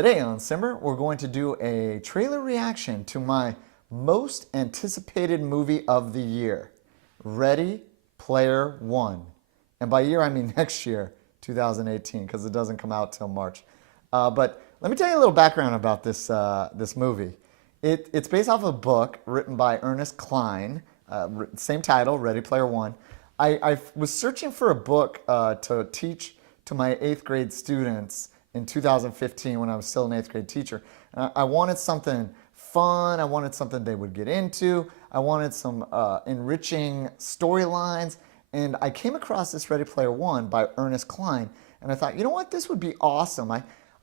Today on SIMR, we're going to do a trailer reaction to my most anticipated movie of the year, Ready Player One. And by year, I mean next year, 2018, because it doesn't come out till March. But let me tell you a little background about this movie. It's based off a book written by Ernest Cline, same title, Ready Player One. I was searching for a book to teach to my 8th grade students in 2015 when I was still an 8th grade teacher. I wanted something fun, I wanted something they would get into, I wanted some enriching storylines, and I came across this Ready Player One by Ernest Cline, and I thought, you know what, this would be awesome.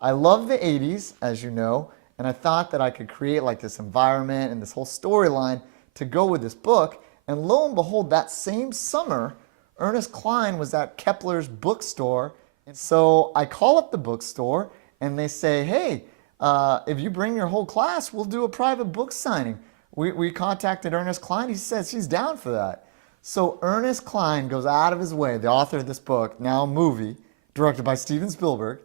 I love the 80s, as you know, and I thought that I could create like this environment and this whole storyline to go with this book, and lo and behold, that same summer, Ernest Cline was at Kepler's bookstore. And so I call up the bookstore and they say, hey, if you bring your whole class, we'll do a private book signing. We contacted Ernest Cline. He says he's down for that. So Ernest Cline goes out of his way, the author of this book, now a movie, directed by Steven Spielberg,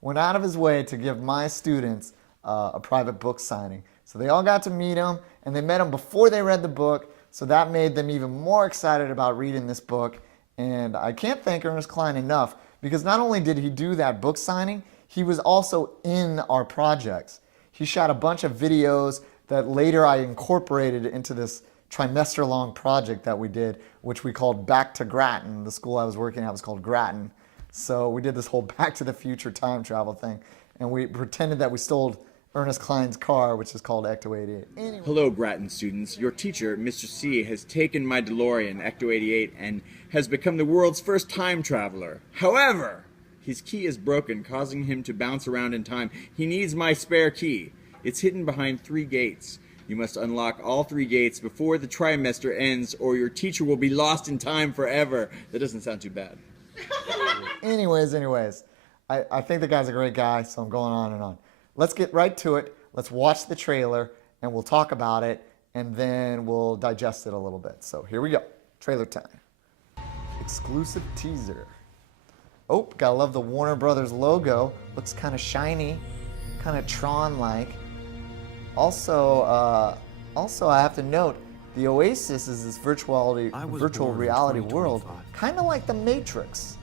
went out of his way to give my students a private book signing. So they all got to meet him, and they met him before they read the book, so that made them even more excited about reading this book. And I can't thank Ernest Cline enough, because not only did he do that book signing, he was also in our projects. He shot a bunch of videos that later I incorporated into this trimester-long project that we did, which we called Back to Grattan. The school I was working at was called Grattan. So we did this whole Back to the Future time travel thing, and we pretended that we stole Ernest Cline's car, which is called Ecto 88. Anyway. Hello, Grattan students. Your teacher, Mr. C, has taken my DeLorean, Ecto 88, and has become the world's first time traveler. However, his key is broken, causing him to bounce around in time. He needs my spare key. It's hidden behind 3 gates. You must unlock all 3 gates before the trimester ends, or your teacher will be lost in time forever. That doesn't sound too bad. Anyways, I think the guy's a great guy, so I'm going on and on. Let's get right to it. Let's watch the trailer, and we'll talk about it, and then we'll digest it a little bit. So here we go. Trailer time. Exclusive teaser. Oh, gotta love the Warner Brothers logo. Looks kind of shiny, kind of Tron-like. Also, I have to note, the Oasis is this virtual reality world, kind of like the Matrix.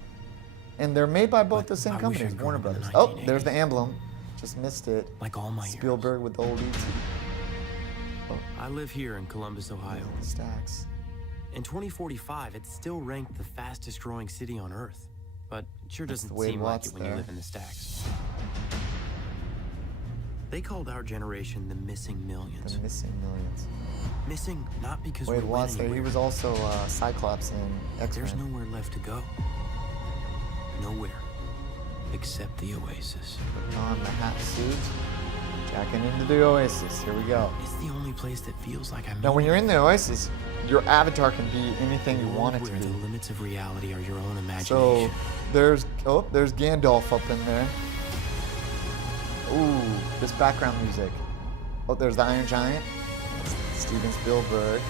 And they're made by both the same companies, Warner Brothers. Oh, there's the emblem. Just missed it. Like all my Spielberg with the old ET. Oh. I live here in Columbus, Ohio. Stacks. In 2045, it's still ranked the fastest growing city on Earth. But it sure doesn't seem like it when you live in the stacks. They called our generation the missing millions. The missing millions. Missing not because Wade we Watts there. He was also Cyclops in X-Men. There's nowhere left to go. Nowhere. Except the Oasis. Putting on the hat suit, jacking into the Oasis. Here we go. It's the only place that feels like I'm. Now, when you're in the Oasis, your avatar can be anything you want it to be. The limits of reality are your own imagination. So there's Gandalf up in there. Ooh, this background music. Oh, there's the Iron Giant. That's Steven Spielberg.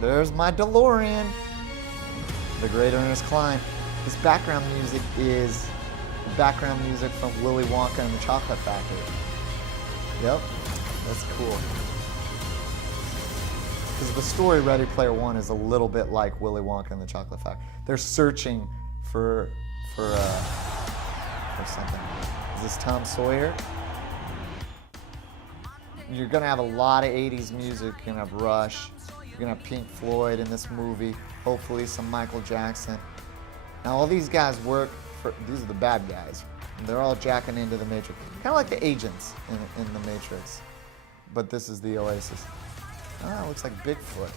There's my DeLorean. The great Ernest Cline. This background music is background music from Willy Wonka and the Chocolate Factory. Yep, that's cool. Because the story Ready Player One is a little bit like Willy Wonka and the Chocolate Factory. They're searching for something. Is this Tom Sawyer? You're gonna have a lot of 80s music. You're gonna have Rush. You're gonna have Pink Floyd in this movie. Hopefully some Michael Jackson. Now all these guys work for, these are the bad guys. They're all jacking into the Matrix. Kind of like the agents in the Matrix. But this is the Oasis. Ah, looks like Bigfoot.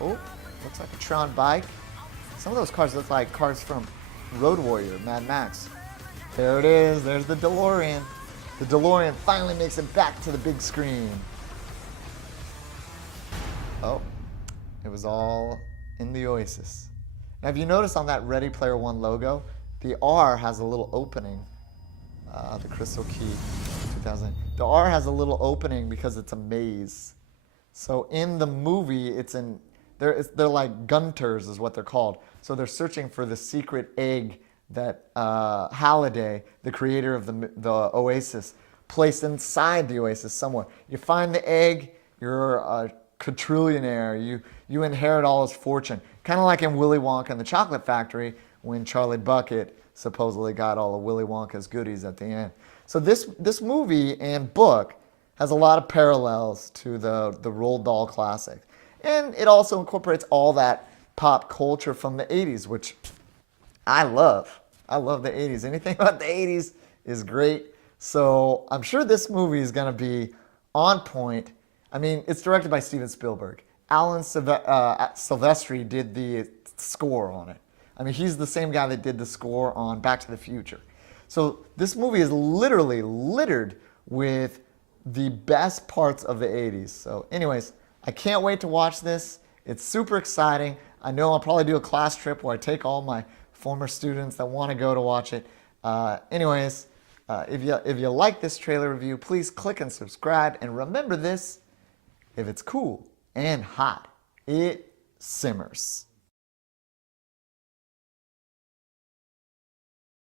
Oh, looks like a Tron bike. Some of those cars look like cars from Road Warrior, Mad Max. There it is, there's the DeLorean. The DeLorean finally makes it back to the big screen. Oh, it was all in the Oasis. Now, if you notice on that Ready Player One logo, the R has a little opening. The Crystal Key 2000. The R has a little opening because it's a maze. So in the movie, they're like gunters is what they're called. So they're searching for the secret egg that Halliday, the creator of the Oasis, placed inside the Oasis somewhere. You find the egg, you're a quadrillionaire. You inherit all his fortune. Kind of like in Willy Wonka and the Chocolate Factory when Charlie Bucket supposedly got all of Willy Wonka's goodies at the end. So this movie and book has a lot of parallels to the Roald Dahl classic. And it also incorporates all that pop culture from the 80s, which I love. I love the 80s. Anything about the 80s is great. So I'm sure this movie is going to be on point. I mean, it's directed by Steven Spielberg. Alan Silvestri did the score on it. I mean, he's the same guy that did the score on Back to the Future. So this movie is literally littered with the best parts of the 80s. So anyways, I can't wait to watch this. It's super exciting. I know I'll probably do a class trip where I take all my former students that want to go to watch it. If you like this trailer review, please click and subscribe. And remember this, if it's cool and hot, it simmers.